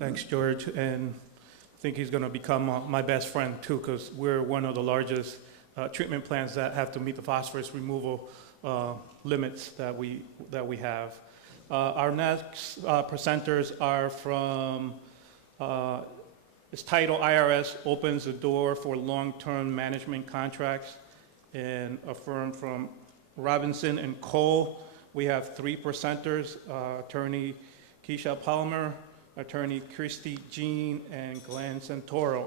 Thanks, George. And I think he's going to become my best friend, too, because we're one of the largest treatment plants that have to meet the phosphorus removal limits that we have. Our next presenters are from, it's titled IRS Opens the Door for Long-Term Management Contracts, and a firm from Robinson and Cole. We have three presenters, attorney Keisha Palmer, attorney Christy Jean, and Glenn Santoro.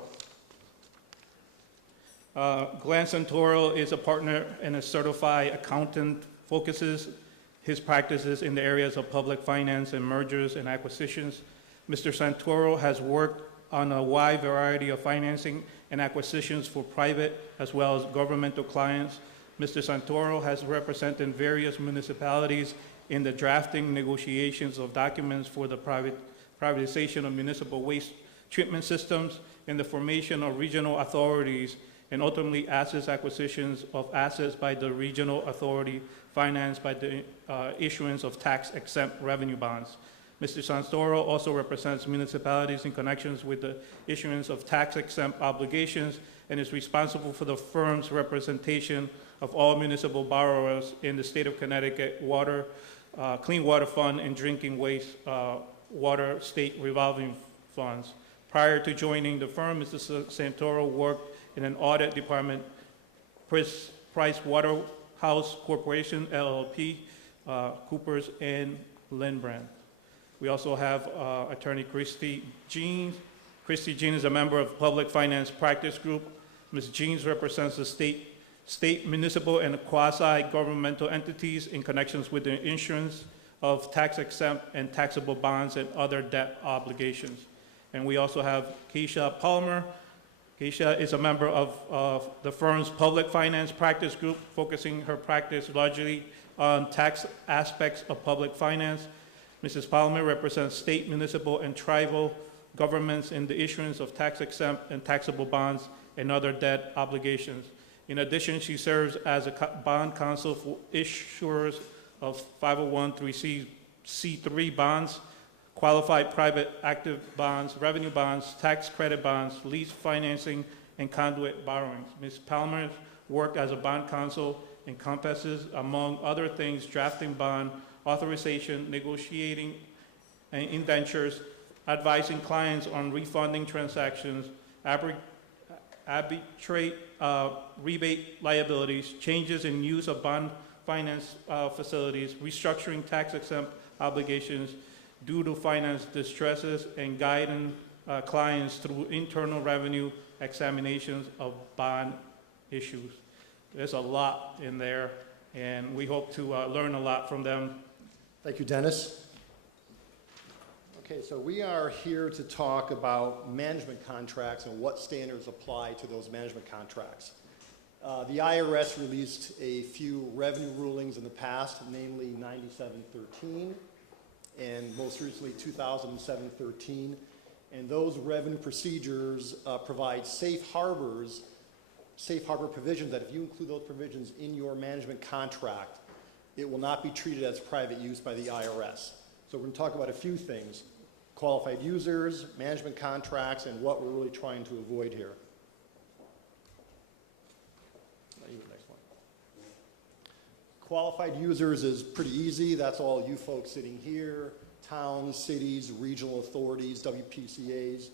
Glenn Santoro is a partner and a certified accountant, focuses his practices in the areas of public finance and mergers and acquisitions. Mr. Santoro has worked on a wide variety of financing and acquisitions for private as well as governmental clients. Mr. Santoro has represented various municipalities in the drafting negotiations of documents for the privatization of municipal waste treatment systems and the formation of regional authorities, and ultimately assets acquisitions of assets by the regional authority financed by the issuance of tax-exempt revenue bonds. Mr. Santoro also represents municipalities in connections with the issuance of tax-exempt obligations and is responsible for the firm's representation of all municipal borrowers in the state of Connecticut water, Clean Water Fund and Drinking Waste Water State Revolving Funds. Prior to joining the firm, Mr. Santoro worked in an audit department, Price Waterhouse Corporation, LLP, Coopers, and Lindbrand. We also have attorney Christy Jean. Christy Jean is a member of Public Finance Practice Group. Ms. Jeans represents the state, municipal, and quasi-governmental entities in connections with the issuance of tax-exempt and taxable bonds and other debt obligations. And we also have Keisha Palmer. Keisha is a member of the firm's Public Finance Practice Group, focusing her practice largely on tax aspects of public finance. Mrs. Palmer represents state, municipal, and tribal governments in the issuance of tax-exempt and taxable bonds and other debt obligations. In addition, she serves as a bond counsel for issuers of 501(c)(3) bonds, qualified private active bonds, revenue bonds, tax credit bonds, lease financing, and conduit borrowings. Ms. Palmer's work as a bond counsel encompasses, among other things, drafting bond authorization, negotiating indentures, advising clients on refunding transactions, arbitrate rebate liabilities, changes in use of bond finance facilities, restructuring tax-exempt obligations due to finance distresses, and guiding clients through internal revenue examinations of bond issues. There's a lot in there, and we hope to learn a lot from them. Thank you, Dennis. Okay, so we are here to talk about management contracts and what standards apply to those management contracts. The IRS released a few revenue rulings in the past, namely 9713 and most recently 2007-13, and those revenue procedures provide safe harbor provisions that if you include those provisions in your management contract, it will not be treated as private use by the IRS. So we're going to talk about a few things: qualified users, management contracts, and what we're really trying to avoid here. Next one. Qualified users is pretty easy. That's all you folks sitting here, towns, cities, regional authorities, WPCAs.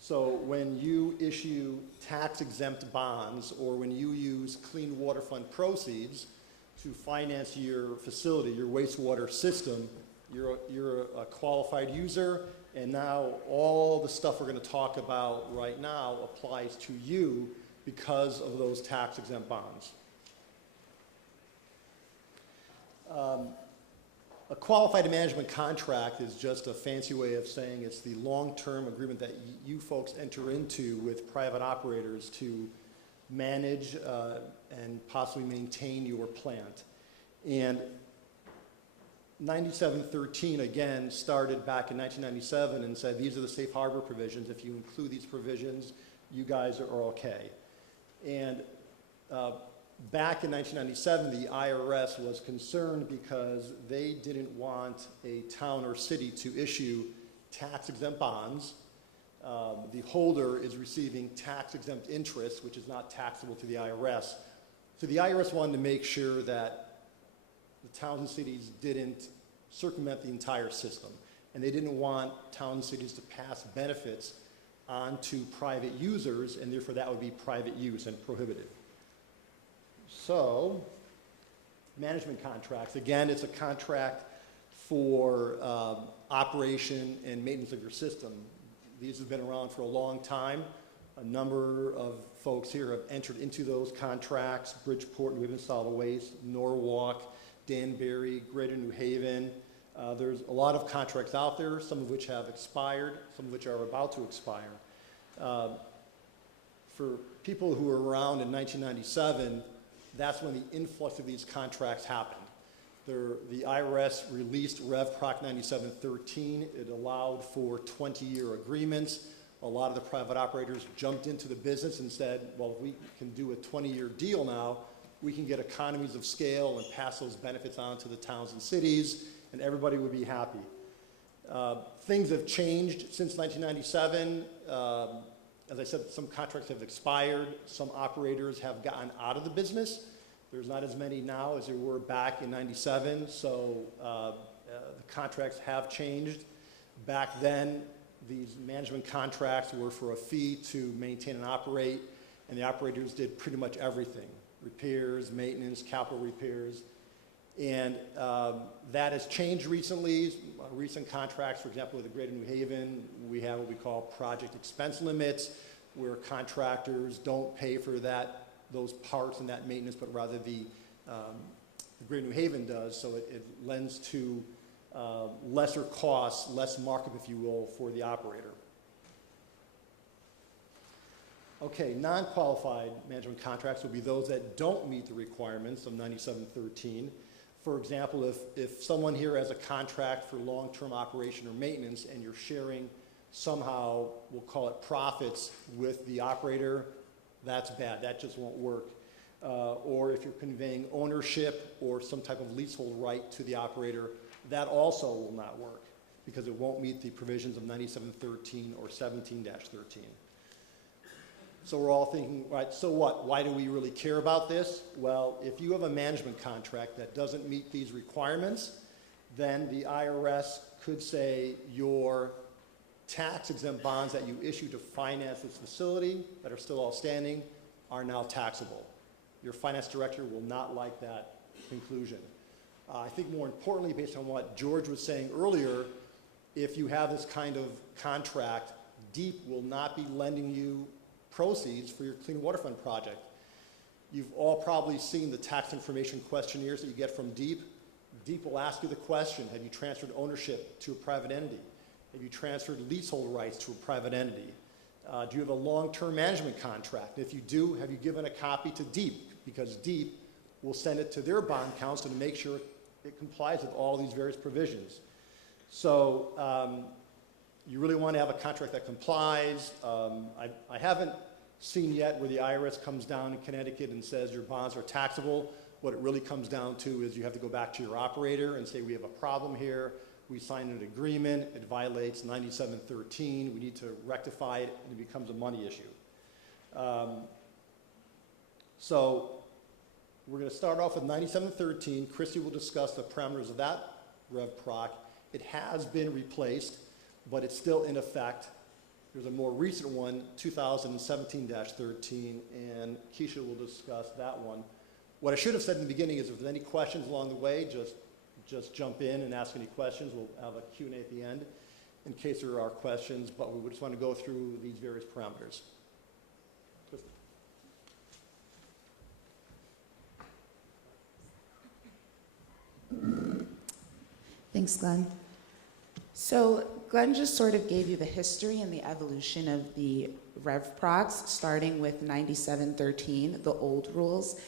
So when you issue tax-exempt bonds or when you use Clean Water Fund proceeds to finance your facility, your wastewater system, you're a qualified user, and now all the stuff we're going to talk about right now applies to you because of those tax-exempt bonds. A qualified management contract is just a fancy way of saying it's the long-term agreement that you folks enter into with private operators to manage and possibly maintain your plant. And 9713, again, started back in 1997 and said these are the safe harbor provisions. If you include these provisions, you guys are okay. And back in 1997, the IRS was concerned because they didn't want a town or city to issue tax-exempt bonds. The holder is receiving tax-exempt interest, which is not taxable to the IRS. So the IRS wanted to make sure that the towns and cities didn't circumvent the entire system, and they didn't want towns and cities to pass benefits on to private users, and therefore that would be private use and prohibited. So, management contracts, again, it's a contract for operation and maintenance of your system. These have been around for a long time. A number of folks here have entered into those contracts: Bridgeport, New Haven Solid Waste, Norwalk, Danbury, Greater New Haven. There's a lot of contracts out there, some of which have expired, some of which are about to expire. For people who were around in 1997, that's when the influx of these contracts happened. The IRS released Rev Proc 9713. It allowed for 20-year agreements. A lot of the private operators jumped into the business and said, well, if we can do a 20-year deal now, we can get economies of scale and pass those benefits on to the towns and cities, and everybody would be happy. Things have changed since 1997. As I said, some contracts have expired. Some operators have gotten out of the business. There's not as many now as there were back in 97, so the contracts have changed. Back then, these management contracts were for a fee to maintain and operate, and the operators did pretty much everything: repairs, maintenance, capital repairs. And that has changed recently. Recent contracts, for example, with the Greater New Haven, we have what we call project expense limits, where contractors don't pay for those parts and that maintenance, but rather the Greater New Haven does. So it lends to lesser costs, less markup, if you will, for the operator. Okay, non-qualified management contracts would be those that don't meet the requirements of 9713. For example, if someone here has a contract for long-term operation or maintenance and you're sharing somehow, we'll call it profits, with the operator, that's bad. That just won't work. Or if you're conveying ownership or some type of leasehold right to the operator, that also will not work because it won't meet the provisions of 9713 or 17-13. So we're all thinking, right, so what? Why do we really care about this? Well, if you have a management contract that doesn't meet these requirements, then the IRS could say your tax-exempt bonds that you issue to finance this facility that are still outstanding are now taxable. Your finance director will not like that conclusion. I think more importantly, based on what George was saying earlier, if you have this kind of contract, DEEP will not be lending you proceeds for your Clean Water Fund project. You've all probably seen the tax information questionnaires that you get from DEEP. DEEP will ask you the question: have you transferred ownership to a private entity? Have you transferred leasehold rights to a private entity? Do you have a long-term management contract? If you do, have you given a copy to DEEP? Because DEEP will send it to their bond counsel to make sure it complies with all these various provisions. So you really want to have a contract that complies. I haven't seen yet where the IRS comes down in Connecticut and says your bonds are taxable. What it really comes down to is you have to go back to your operator and say, we have a problem here. We signed an agreement. It violates 9713. We need to rectify it, and it becomes a money issue. So we're going to start off with 9713. Christy will discuss the parameters of that Rev Proc. It has been replaced, but it's still in effect. There's a more recent one, 2017-13, and Keisha will discuss that one. What I should have said in the beginning is if there's any questions along the way, just jump in and ask any questions. We'll have a Q&A at the end in case there are questions, but we just want to go through these various parameters. Christy. Thanks, Glenn. So Glenn just sort of gave you the history and the evolution of the Rev Procs, starting with 9713, the old rules,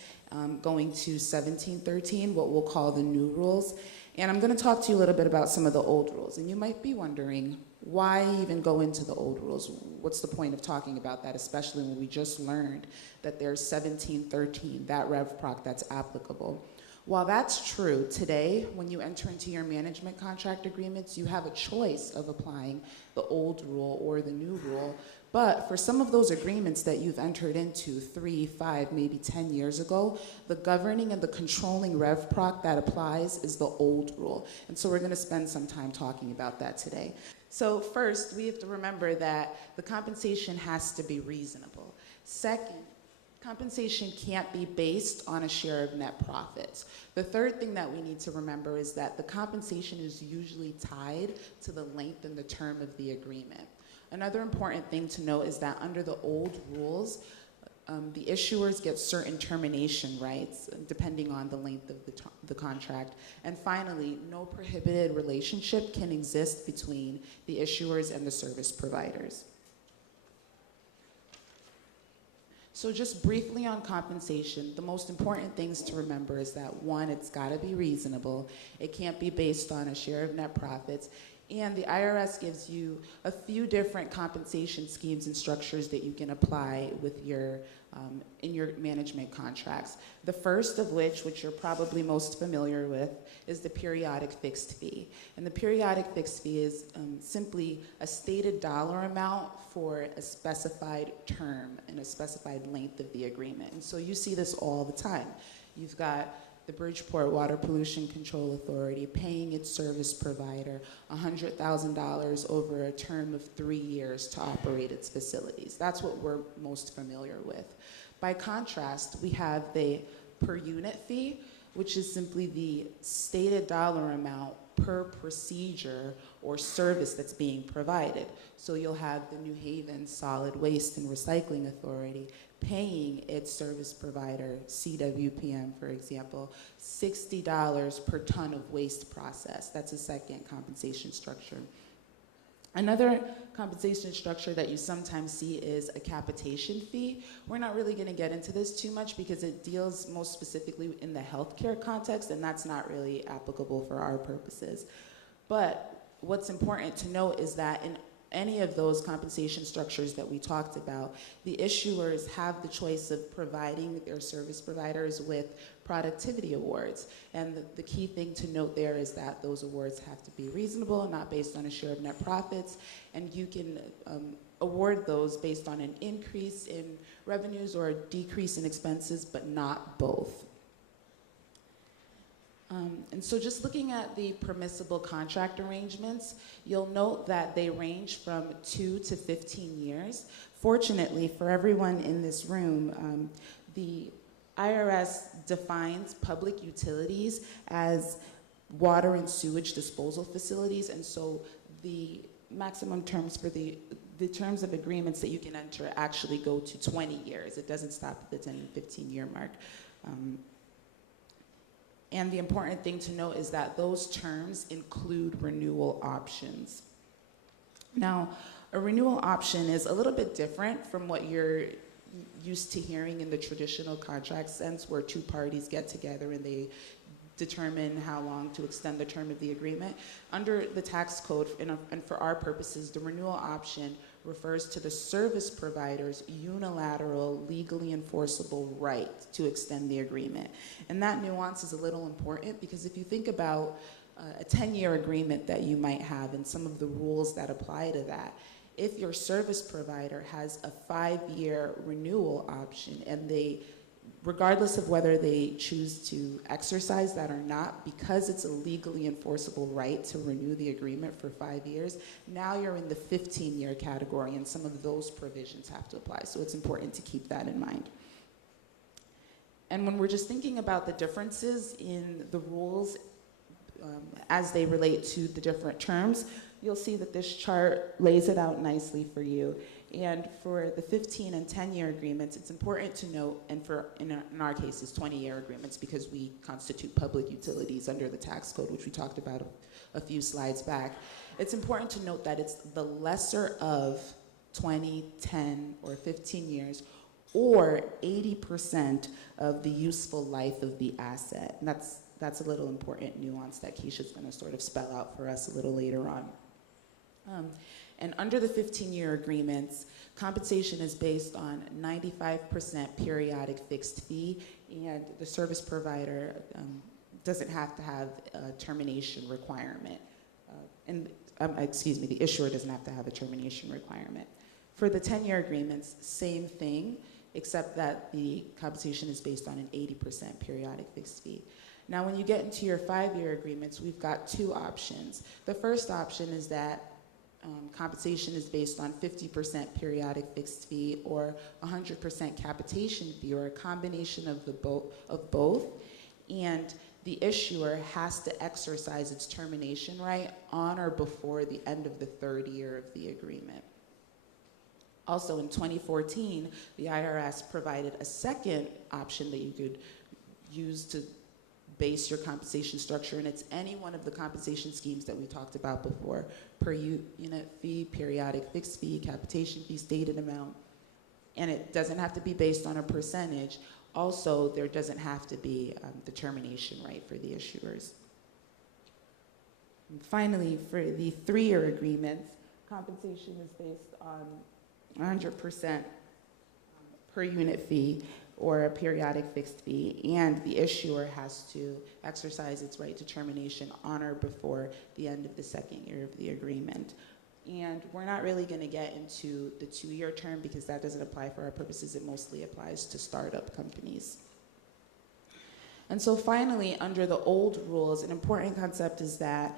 going to 1713, what we'll call the new rules. And I'm going to talk to you a little bit about some of the old rules. And you might be wondering, why even go into the old rules? What's the point of talking about that, especially when we just learned that there's 1713, that Rev Proc that's applicable? While that's true, today, when you enter into your management contract agreements, you have a choice of applying the old rule or the new rule. But for some of those agreements that you've entered into 3, 5, maybe 10 years ago, the governing and the controlling RevProc that applies is the old rule. And so we're going to spend some time talking about that today. So first, we have to remember that the compensation has to be reasonable. Second, compensation can't be based on a share of net profits. The third thing that we need to remember is that the compensation is usually tied to the length and the term of the agreement. Another important thing to note is that under the old rules, the issuers get certain termination rights depending on the length of the contract. And finally, no prohibited relationship can exist between the issuers and the service providers. So just briefly on compensation, the most important things to remember is that one, it's gotta be reasonable. It can't be based on a share of net profits. And the IRS gives you a few different compensation schemes and structures that you can apply with your, in your management contracts. The first of which you're probably most familiar with, is the periodic fixed fee. And the periodic fixed fee is simply a stated dollar amount for a specified term and a specified length of the agreement. And so you see this all the time. You've got the Bridgeport Water Pollution Control Authority paying its service provider $100,000 over a term of 3 years to operate its facilities. That's what we're most familiar with. By contrast, we have the per unit fee, which is simply the stated dollar amount per procedure or service that's being provided. So you'll have the New Haven Solid Waste and Recycling Authority paying its service provider, CWPM for example, $60 per ton of waste processed. That's a second compensation structure. Another compensation structure that you sometimes see is a capitation fee. We're not really going to get into this too much because it deals most specifically in the healthcare context, and that's not really applicable for our purposes. But what's important to note is that in any of those compensation structures that we talked about, the issuers have the choice of providing their service providers with productivity awards. And the key thing to note there is that those awards have to be reasonable, not based on a share of net profits, and you can award those based on an increase in revenues or a decrease in expenses, but not both. And so just looking at the permissible contract arrangements, you'll note that they range from 2 to 15 years. Fortunately for everyone in this room, the IRS defines public utilities as water and sewage disposal facilities, and so the maximum terms for the terms of agreements that you can enter actually go to 20 years. It doesn't stop at the 10 and 15-year mark. And the important thing to note is that those terms include renewal options. Now, a renewal option is a little bit different from what you're used to hearing in the traditional contract sense, where two parties get together and they determine how long to extend the term of the agreement. Under the tax code, and for our purposes, the renewal option refers to the service provider's unilateral, legally enforceable right to extend the agreement. And that nuance is a little important because if you think about a 10-year agreement that you might have and some of the rules that apply to that, if your service provider has a 5-year renewal option and they, regardless of whether they choose to exercise that or not, because it's a legally enforceable right to renew the agreement for 5 years, now you're in the 15-year category and some of those provisions have to apply. So it's important to keep that in mind. And when we're just thinking about the differences in the rules as they relate to the different terms, you'll see that this chart lays it out nicely for you. And for the 15 and 10-year agreements, it's important to note, and in our case, it's 20-year agreements because we constitute public utilities under the tax code, which we talked about a few slides back. It's important to note that it's the lesser of 20, 10, or 15 years, or 80% of the useful life of the asset. And that's a little important nuance that Keisha's going to sort of spell out for us a little later on. And under the 15-year agreements, compensation is based on 95% periodic fixed fee, and the service provider doesn't have to have a termination requirement. The issuer doesn't have to have a termination requirement. For the 10-year agreements, same thing, except that the compensation is based on an 80% periodic fixed fee. Now, when you get into your 5-year agreements, we've got two options. The first option is that compensation is based on 50% periodic fixed fee or 100% capitation fee, or a combination of both. And the issuer has to exercise its termination right on or before the end of the 3rd year of the agreement. Also, in 2014, the IRS provided a second option that you could use to base your compensation structure, and it's any one of the compensation schemes that we talked about before: per unit fee, periodic fixed fee, capitation fee, stated amount. And it doesn't have to be based on a percentage. Also, there doesn't have to be the termination right for the issuers. And finally, for the 3-year agreements, compensation is based on 100% per unit fee or a periodic fixed fee, and the issuer has to exercise its right to termination on or before the end of the 2nd year of the agreement. And we're not really going to get into the 2-year term because that doesn't apply for our purposes. It mostly applies to startup companies. And so finally, under the old rules, an important concept is that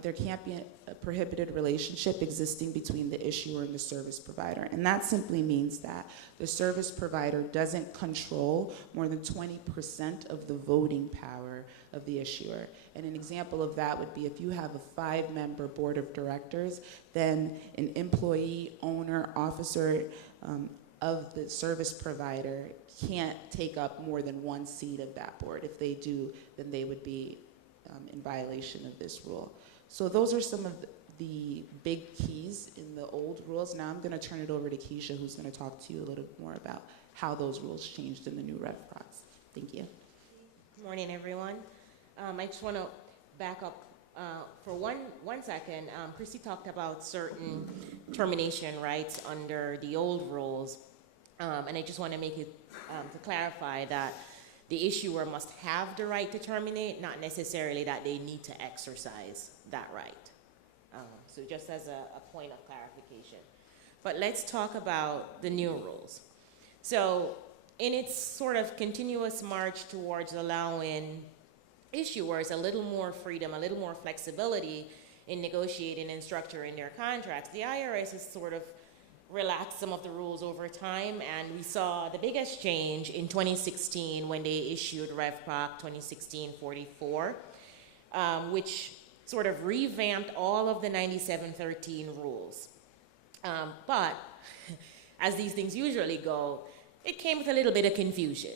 there can't be a prohibited relationship existing between the issuer and the service provider. And that simply means that the service provider doesn't control more than 20% of the voting power of the issuer. And an example of that would be if you have a 5-member board of directors, then an employee, owner, officer of the service provider can't take up more than 1 seat of that board. If they do, then they would be in violation of this rule. So those are some of the big keys in the old rules. Now I'm going to turn it over to Keisha, who's going to talk to you a little more about how those rules changed in the new RevProcs. Thank you. Good morning, everyone. I just want to back up for one second. Christy talked about certain termination rights under the old rules, and I just want to make it to clarify that the issuer must have the right to terminate, not necessarily that they need to exercise that right. So just as a point of clarification. But let's talk about the new rules. So in its sort of continuous march towards allowing issuers a little more freedom, a little more flexibility in negotiating and structuring their contracts, the IRS has sort of relaxed some of the rules over time, and we saw the biggest change in 2016 when they issued RevProc 2016-44, which sort of revamped all of the 9713 rules. But as these things usually go, it came with a little bit of confusion.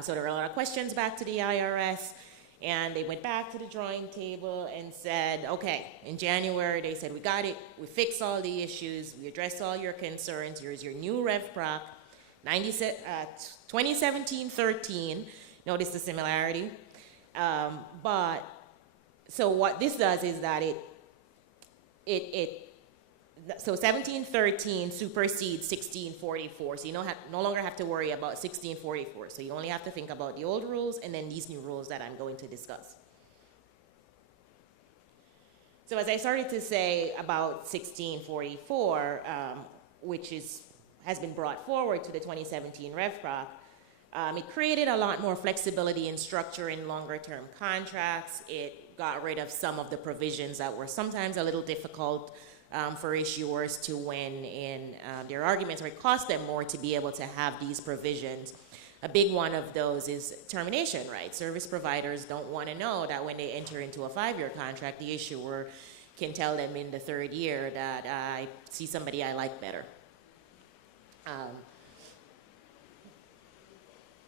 So there were a lot of questions back to the IRS, and they went back to the drawing table and said, okay, in January, they said, we got it, we fixed all the issues, we addressed all your concerns, here's your new RevProc, 2017-13, notice the similarity. So what this does is that so 1713 supersedes 1644, so you no longer have to worry about 1644. So you only have to think about the old rules and then these new rules that I'm going to discuss. So as I started to say about 1644, which has been brought forward to the 2017 RevProc, it created a lot more flexibility in structuring longer-term contracts. It got rid of some of the provisions that were sometimes a little difficult for issuers to win in their arguments, or it cost them more to be able to have these provisions. A big one of those is termination rights. Service providers don't want to know that when they enter into a 5-year contract, the issuer can tell them in the 3rd year that I see somebody I like better.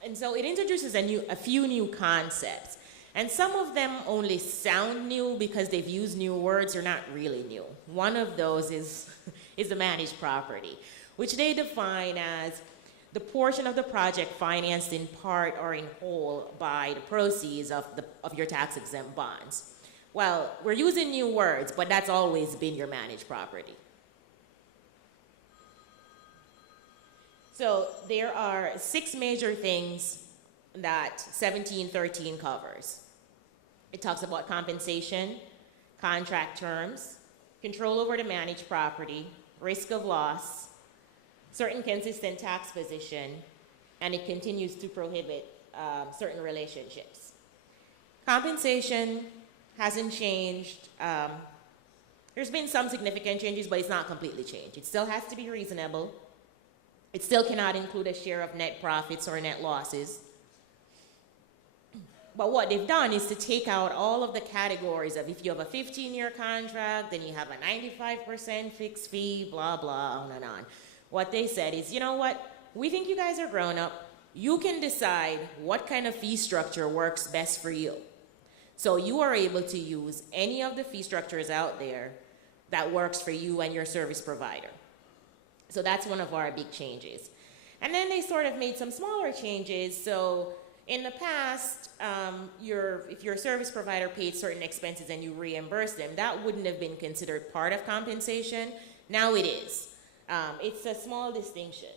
And so it introduces a few new concepts. And some of them only sound new because they've used new words. They're not really new. One of those is the managed property, which they define as the portion of the project financed in part or in whole by the proceeds of your tax-exempt bonds. Well, we're using new words, but that's always been your managed property. So there are 6 major things that 1713 covers. It talks about compensation, contract terms, control over the managed property, risk of loss, certain consistent tax position, and it continues to prohibit certain relationships. Compensation hasn't changed. There's been some significant changes, but it's not completely changed. It still has to be reasonable. It still cannot include a share of net profits or net losses. But what they've done is to take out all of the categories of if you have a 15-year contract, then you have a 95% fixed fee, blah, blah, on and on. What they said is, you know what? We think you guys are grown up. You can decide what kind of fee structure works best for you. So you are able to use any of the fee structures out there that works for you and your service provider. So that's one of our big changes. And then they sort of made some smaller changes. So in the past, if your service provider paid certain expenses and you reimbursed them, that wouldn't have been considered part of compensation. Now it is. It's a small distinction.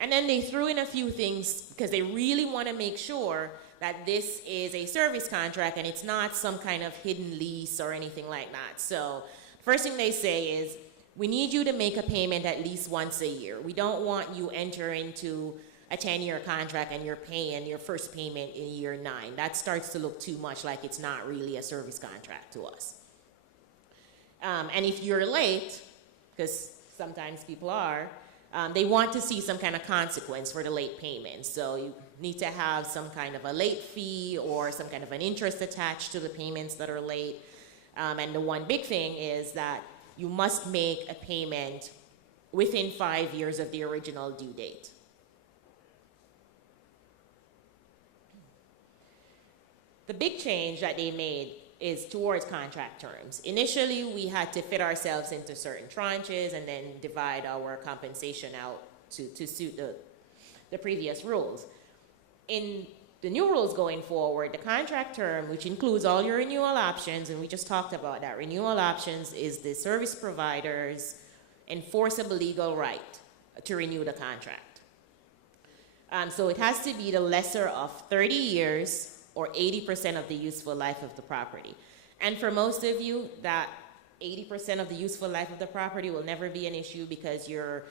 And then they threw in a few things because they really want to make sure that this is a service contract and it's not some kind of hidden lease or anything like that. So first thing they say is, we need you to make a payment at least once a year. We don't want you enter into a 10-year contract and you're paying your first payment in year 9. That starts to look too much like it's not really a service contract to us. And if you're late, because sometimes people are, they want to see some kind of consequence for the late payment. So you need to have some kind of a late fee or some kind of an interest attached to the payments that are late. And the one big thing is that you must make a payment within 5 years of the original due date. The big change that they made is towards contract terms. Initially, we had to fit ourselves into certain tranches and then divide our compensation out to suit the previous rules. In the new rules going forward, the contract term, which includes all your renewal options, and we just talked about that, renewal options is the service provider's enforceable legal right to renew the contract. So it has to be the lesser of 30 years or 80% of the useful life of the property. And for most of you, that 80% of the useful life of the property will never be an issue because you're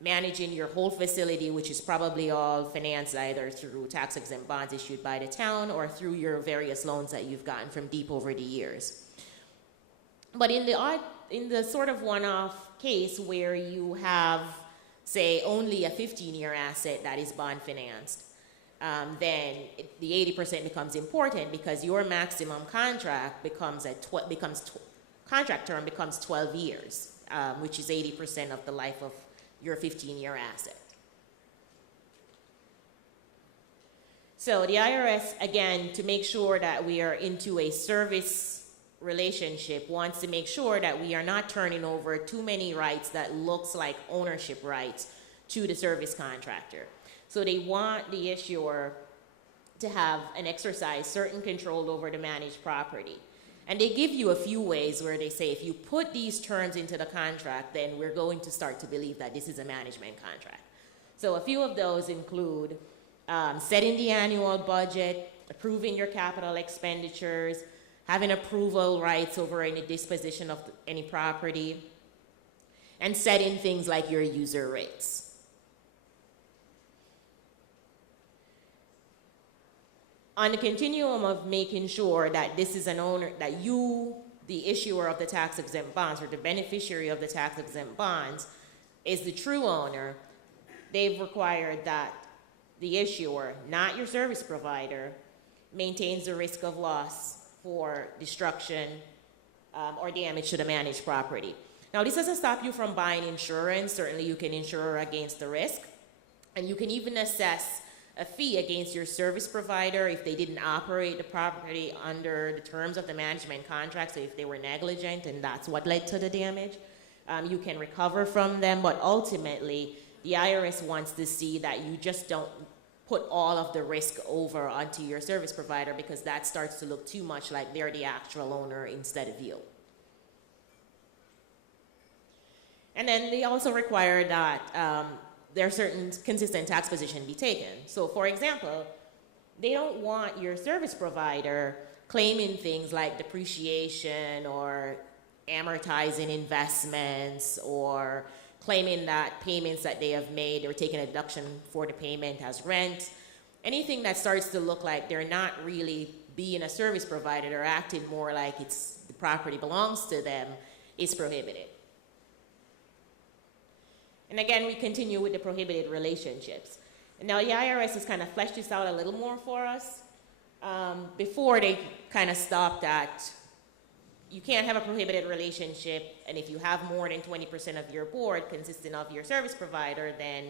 managing your whole facility, which is probably all financed either through tax-exempt bonds issued by the town or through your various loans that you've gotten from DEEP over the years. But in the sort of one-off case where you have, say, only a 15-year asset that is bond financed, then the 80% becomes important because your maximum contract contract term becomes 12 years, which is 80% of the life of your 15-year asset. So the IRS, again, to make sure that we are into a service relationship, wants to make sure that we are not turning over too many rights that looks like ownership rights to the service contractor. So they want the issuer to have and exercise certain control over the managed property. And they give you a few ways where they say, if you put these terms into the contract, then we're going to start to believe that this is a management contract. So a few of those include setting the annual budget, approving your capital expenditures, having approval rights over any disposition of any property, and setting things like your user rates. On the continuum of making sure that this is an owner, that you, the issuer of the tax-exempt bonds or the beneficiary of the tax-exempt bonds, is the true owner, they've required that the issuer, not your service provider, maintains the risk of loss for destruction or damage to the managed property. Now, this doesn't stop you from buying insurance. Certainly, you can insure against the risk, and you can even assess a fee against your service provider if they didn't operate the property under the terms of the management contract, so if they were negligent and that's what led to the damage. You can recover from them, but ultimately, the IRS wants to see that you just don't put all of the risk over onto your service provider because that starts to look too much like they're the actual owner instead of you. And then they also require that there are certain consistent tax positions be taken. So for example, they don't want your service provider claiming things like depreciation or amortizing investments or claiming that payments that they have made, they were taking a deduction for the payment as rent. Anything that starts to look like they're not really being a service provider, they're acting more like the property belongs to them, is prohibited. And again, we continue with the prohibited relationships. And now the IRS has kind of fleshed this out a little more for us. Before, they kind of stopped at, you can't have a prohibited relationship, and if you have more than 20% of your board consisting of your service provider, then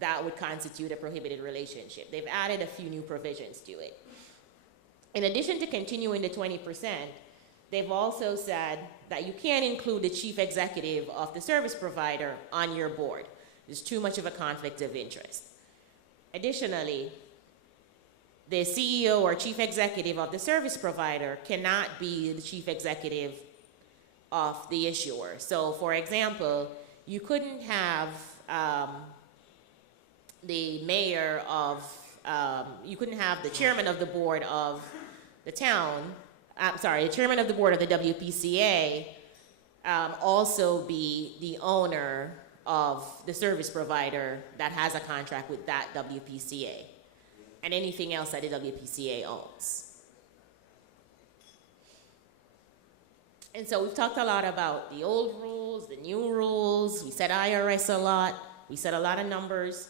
that would constitute a prohibited relationship. They've added a few new provisions to it. In addition to continuing the 20%, they've also said that you can't include the chief executive of the service provider on your board. There's too much of a conflict of interest. Additionally, the CEO or chief executive of the service provider cannot be the chief executive of the issuer. So, for example, you couldn't have the mayor of, you couldn't have the chairman of the board of the town, the chairman of the board of the WPCA also be the owner of the service provider that has a contract with that WPCA and anything else that the WPCA owns. And so we've talked a lot about the old rules, the new rules. We said IRS a lot. We said a lot of numbers.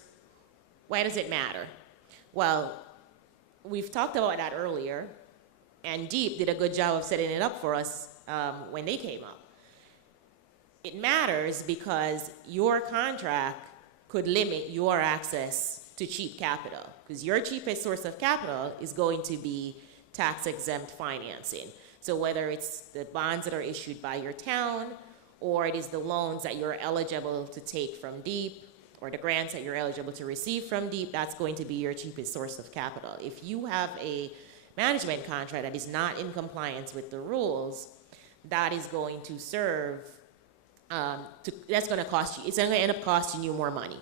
Why does it matter? Well, we've talked about that earlier, and Deep did a good job of setting it up for us when they came up. It matters because your contract could limit your access to cheap capital, because your cheapest source of capital is going to be tax-exempt financing. So whether it's the bonds that are issued by your town, or it is the loans that you're eligible to take from Deep, or the grants that you're eligible to receive from Deep, that's going to be your cheapest source of capital. If you have a management contract that is not in compliance with the rules, that is going to serve, that's going to cost you, it's going to end up costing you more money.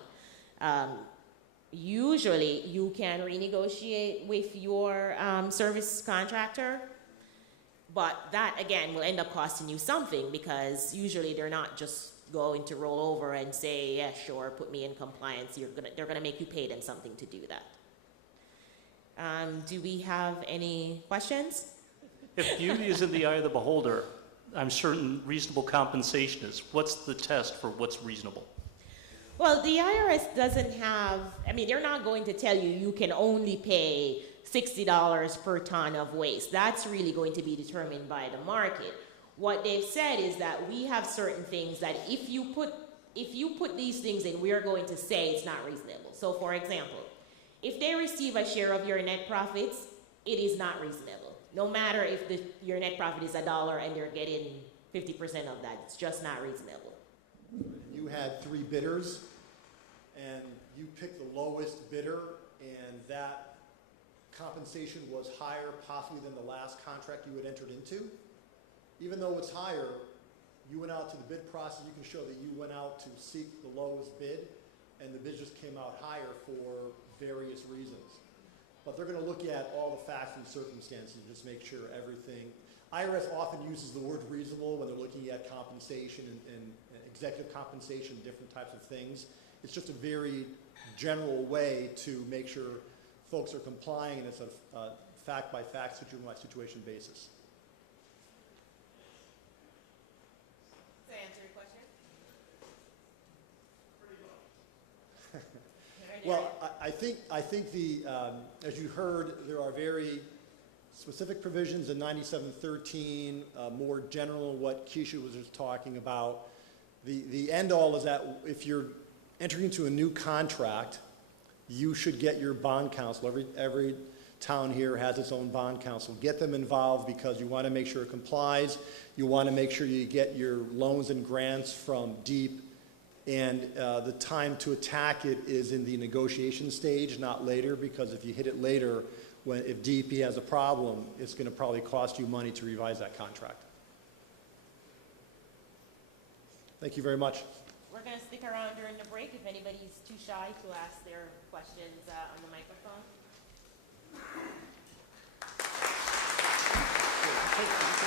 Usually, you can renegotiate with your service contractor, but that, again, will end up costing you something, because usually they're not just going to roll over and say, yeah, sure, put me in compliance. They're gonna make you pay them something to do that. Do we have any questions? If beauty is in the eye of the beholder, I'm certain reasonable compensation is. What's the test for what's reasonable? Well, the IRS doesn't have, I mean, they're not going to tell you you can only pay $60 per ton of waste. That's really going to be determined by the market. What they've said is that we have certain things that if you put these things in, we're going to say it's not reasonable. So, for example, if they receive a share of your net profits, it is not reasonable. No matter if your net profit is $1 and they're getting 50% of that, it's just not reasonable. You had 3 bidders, and you picked the lowest bidder, and that compensation was higher possibly than the last contract you had entered into. Even though it's higher, you went out to the bid process, you can show that you went out to seek the lowest bid, and the bid just came out higher for various reasons. But they're going to look at all the facts and circumstances and just make sure everything. IRS often uses the word reasonable when they're looking at compensation and executive compensation, different types of things. It's just a very general way to make sure folks are complying, and it's a fact-by-fact, situation basis. Does that answer your question? Well, I think the, as you heard, there are very specific provisions in 9713, more general in what Keisha was just talking about. The end all is that if you're entering into a new contract, you should get your bond counsel. Every town here has its own bond counsel. Get them involved, because you want to make sure it complies. You want to make sure you get your loans and grants from Deep, and the time to attack it is in the negotiation stage, not later, because if you hit it later, if DEP has a problem, it's going to probably cost you money to revise that contract. Thank you very much. We're going to stick around during the break if anybody's too shy to ask their questions on the microphone. Thank you.